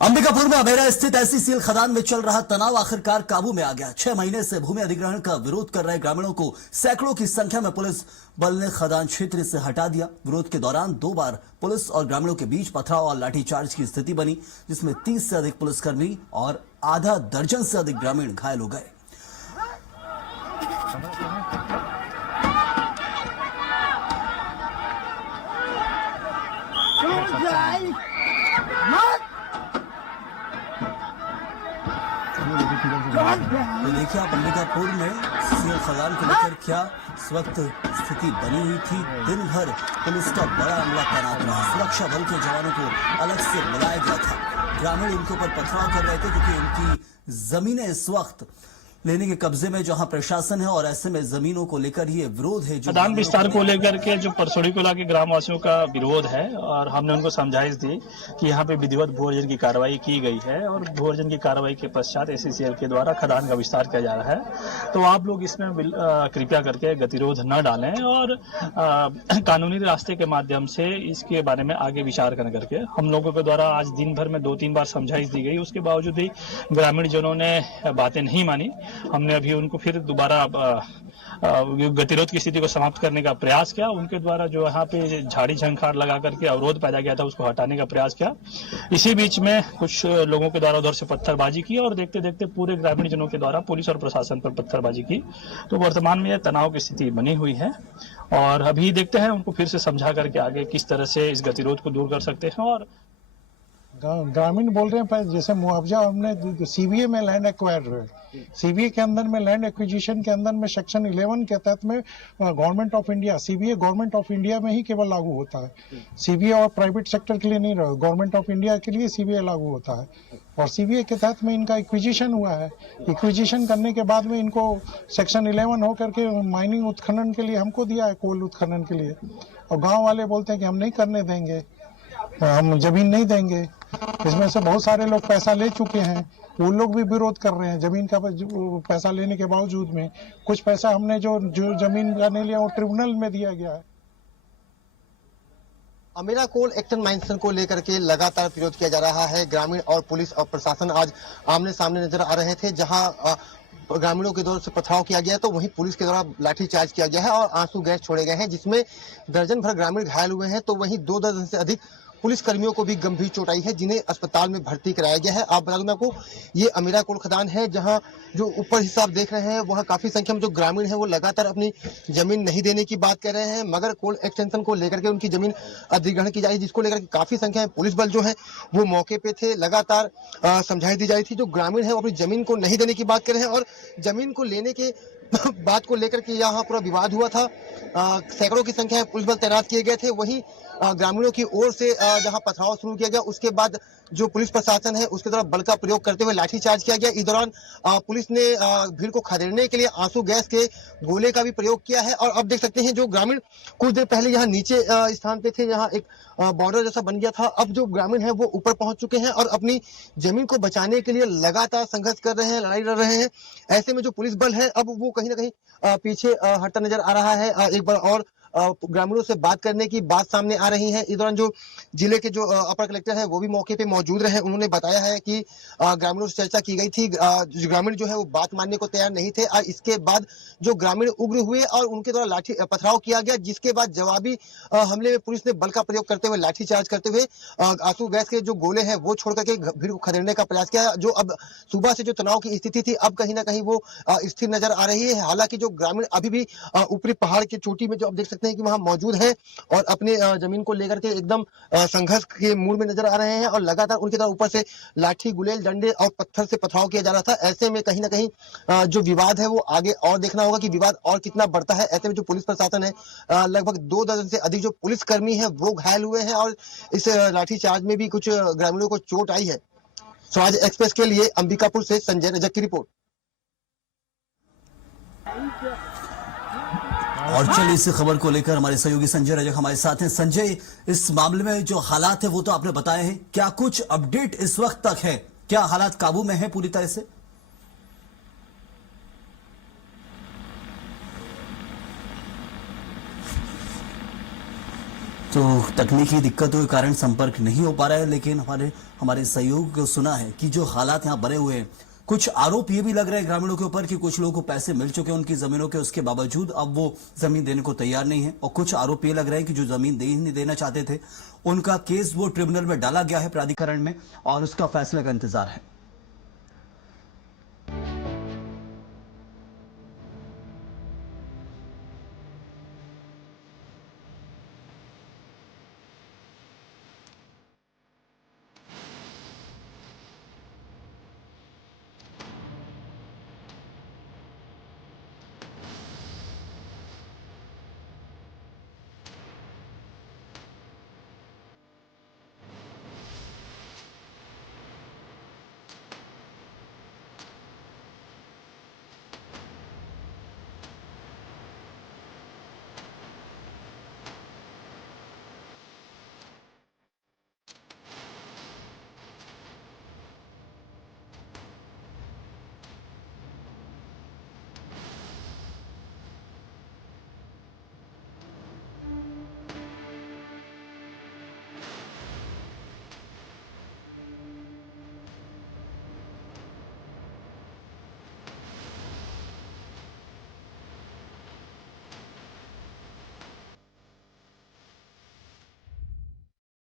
अंबिकापुर में अमेरा स्थित ऐसी सील खदान में चल रहा तनाव आखिरकार काबू में आ गया। 6 महीने से भूमि अधिग्रहण का विरोध कर रहे ग्रामीणों को सैकड़ों की संख्या में पुलिस बल ने खदान क्षेत्र से हटा दिया। विरोध के दौरान 2 बार पुलिस और ग्रामीणों के बीच पथराव और लाठीचार्ज की स्थिति बनी, जिसमें 30 से अधिक पुलिसकर्मी और आधा दर्जन से अधिक ग्रामीण घायल हो गए। तो देखिए आप अंबिकापुर में सील खदान को लेकर क्या इस वक्त स्थिति बनी हुई थी। दिन भर पुलिस का बड़ा अमला तैनात रहा, सुरक्षा बल के जवानों को अलग से बुलाया गया था। ग्रामीण इनके ऊपर पथराव कर रहे थे क्योंकि उनकी जमीनें इस वक्त लेने के कब्जे में जहां प्रशासन है, और ऐसे में जमीनों को लेकर ये विरोध है। जो खदान विस्तार को लेकर के जो परसोड़ीकोला के ग्रामवासियों का विरोध है, और हमने उनको समझाइश दी कि यहाँ पे विधिवत भूअर्जन की कार्रवाई की गई है और भूअर्जन की कार्रवाई के पश्चात एसीसीएल के द्वारा खदान का विस्तार किया जा रहा है। तो आप लोग इसमें कृपया करके गतिरोध न डालें और कानूनी रास्ते के माध्यम से इसके बारे में आगे विचार करके हम लोगों के द्वारा आज दिन भर में 2-3 बार समझाइश दी गई। उसके बावजूद भी ग्रामीण जनों ने बातें नहीं मानी। हमने अभी उनको फिर दोबारा गतिरोध की स्थिति को समाप्त करने का प्रयास किया। उनके द्वारा जो यहाँ पे झाड़ी झंखार लगा करके अवरोध पैदा किया था, उसको हटाने का प्रयास किया। इसी बीच में कुछ लोगों के द्वारा उधर से पत्थरबाजी की और देखते देखते पूरे ग्रामीण जनों के द्वारा पुलिस और प्रशासन पर पत्थरबाजी की। तो वर्तमान में यह तनाव की स्थिति बनी हुई है और अभी देखते हैं उनको फिर से समझा करके आगे किस तरह से इस गतिरोध को दूर कर सकते हैं। और ग्रामीण बोल रहे हैं जैसे मुआवजा हमने सीबीए में लैंड एक्वायर है, सीबीए के अंदर में लैंड एक्विजिशन के अंदर में सेक्शन 11 के तहत में government of India, CBA government of India में ही केवल लागू होता है। सीबीए और प्राइवेट सेक्टर के लिए नहीं रहा, गवर्नमेंट ऑफ इंडिया के लिए सीबीए लागू होता है। और सीबीए के तहत में इनका एक्विजिशन हुआ है। एक्विजिशन करने के बाद में इनको सेक्शन 11 होकर के माइनिंग उत्खनन के लिए हमको दिया है, कोल उत्खनन के लिए। और गाँव वाले बोलते हैं कि हम नहीं करने देंगे, हम जमीन नहीं देंगे। इसमें से बहुत सारे लोग पैसा ले चुके हैं, वो लोग भी विरोध कर रहे हैं जमीन का पैसा लेने के बावजूद में। कुछ पैसा हमने जो जमीन का नहीं लिया वो ट्रिब्यूनल में दिया गया है। अमेरा कोल एक्शन माइंसन को लेकर के लगातार विरोध किया जा रहा है। ग्रामीण और पुलिस और प्रशासन आज आमने सामने नजर आ रहे थे। जहां ग्रामीणों के द्वारा से पथराव किया गया तो वहीं पुलिस के द्वारा लाठीचार्ज किया गया है और आंसू गैस छोड़े गए हैं, जिसमें दर्जन भर ग्रामीण घायल हुए हैं। तो वहीं 2 दर्जन से अधिक पुलिस कर्मियों को भी गंभीर चोट आई है, जिन्हें अस्पताल में भर्ती कराया गया है। आप बता दूं आपको, ये अमेरा कोल खदान है, जहां जो ऊपर हिस्सा आप देख रहे हैं वहां काफी संख्या में जो ग्रामीण है वो लगातार अपनी जमीन नहीं देने की बात कर रहे हैं, मगर कोल एक्सटेंशन को लेकर के उनकी जमीन अधिग्रहण की जा रही है, जिसको लेकर के काफी संख्या में पुलिस बल जो है वो मौके पे थे। लगातार समझाई दी जा रही थी। जो ग्रामीण है वो अपनी जमीन को नहीं देने की बात कर रहे हैं और जमीन को लेने के बात को लेकर के यहाँ पूरा विवाद हुआ था। सैकड़ों की संख्या में पुलिस बल तैनात किए गए थे। वहीं ग्रामीणों की ओर से जहां पथराव शुरू किया गया, उसके बाद जो पुलिस प्रशासन है उसके द्वारा बल का प्रयोग करते हुए लाठीचार्ज किया गया। इस दौरान पुलिस ने भीड़ को खदेड़ने के लिए आंसू गैस के गोले का भी प्रयोग किया है। और अब देख सकते हैं जो ग्रामीण कुछ देर पहले यहाँ नीचे स्थान पे थे, यहाँ एक बॉर्डर जैसा बन गया था, अब जो ग्रामीण है वो ऊपर पहुंच चुके हैं और अपनी जमीन को बचाने के लिए लगातार संघर्ष कर रहे हैं, लड़ाई लड़ रहे हैं। ऐसे में जो पुलिस बल है अब वो कहीं ना कहीं पीछे हटता नजर आ रहा है। एक बार और ग्रामीणों से बात करने की बात सामने आ रही है। इस दौरान जो जिले के जो अपर कलेक्टर है वो भी मौके पे मौजूद रहे। उन्होंने बताया है कि ग्रामीणों से चर्चा की गई थी, ग्रामीण जो है वो बात मानने को तैयार नहीं थे और इसके बाद जो ग्रामीण उग्र हुए और उनके द्वारा लाठी पथराव किया गया, जिसके बाद जवाबी हमले में पुलिस ने बल का प्रयोग करते हुए लाठीचार्ज करते हुए आंसू गैस के जो गोले हैं वो छोड़ करके भीड़ को खदेड़ने का प्रयास किया। जो अब सुबह से जो तनाव की स्थिति थी अब कहीं ना कहीं वो स्थिर नजर आ रही है। हालांकि जो ग्रामीण अभी भी ऊपरी पहाड़ की चोटी में जो आप देख सकते हैं कि वहां मौजूद है और अपने जमीन को लेकर के एकदम संघर्ष के मूड में नजर आ रहे हैं और लगातार उनके द्वारा ऊपर से लाठी, गुलेल, डंडे और पत्थर से पथराव किया जा रहा था। ऐसे में कहीं ना कहीं जो विवाद है वो आगे और देखना होगा कि विवाद और कितना बढ़ता है। ऐसे में जो पुलिस प्रशासन है, लगभग 2 दर्जन से अधिक जो पुलिसकर्मी है वो घायल हुए हैं और इस लाठीचार्ज में भी कुछ ग्रामीणों को चोट आई है। स्वराज एक्सप्रेस के लिए अंबिकापुर से संजय रजक की रिपोर्ट। और चलिए इस खबर को लेकर हमारे सहयोगी संजय रजक हमारे साथ हैं। संजय, इस मामले में जो हालात है वो तो आपने बताए हैं, क्या कुछ अपडेट इस वक्त तक है? क्या हालात काबू में है पूरी तरह से? तो तकनीकी दिक्कतों के कारण संपर्क नहीं हो पा रहा है, लेकिन हमारे सहयोग को सुना है कि जो हालात यहाँ बने हुए हैं, कुछ आरोप ये भी लग रहे हैं ग्रामीणों के ऊपर कि कुछ लोगों को पैसे मिल चुके हैं उनकी जमीनों के, उसके बावजूद अब वो जमीन देने को तैयार नहीं है। और कुछ आरोप ये लग रहे हैं कि जो जमीन दे ही नहीं देना चाहते थे उनका केस वो ट्रिब्यूनल में डाला गया है प्राधिकरण में और उसका फैसले का इंतजार है।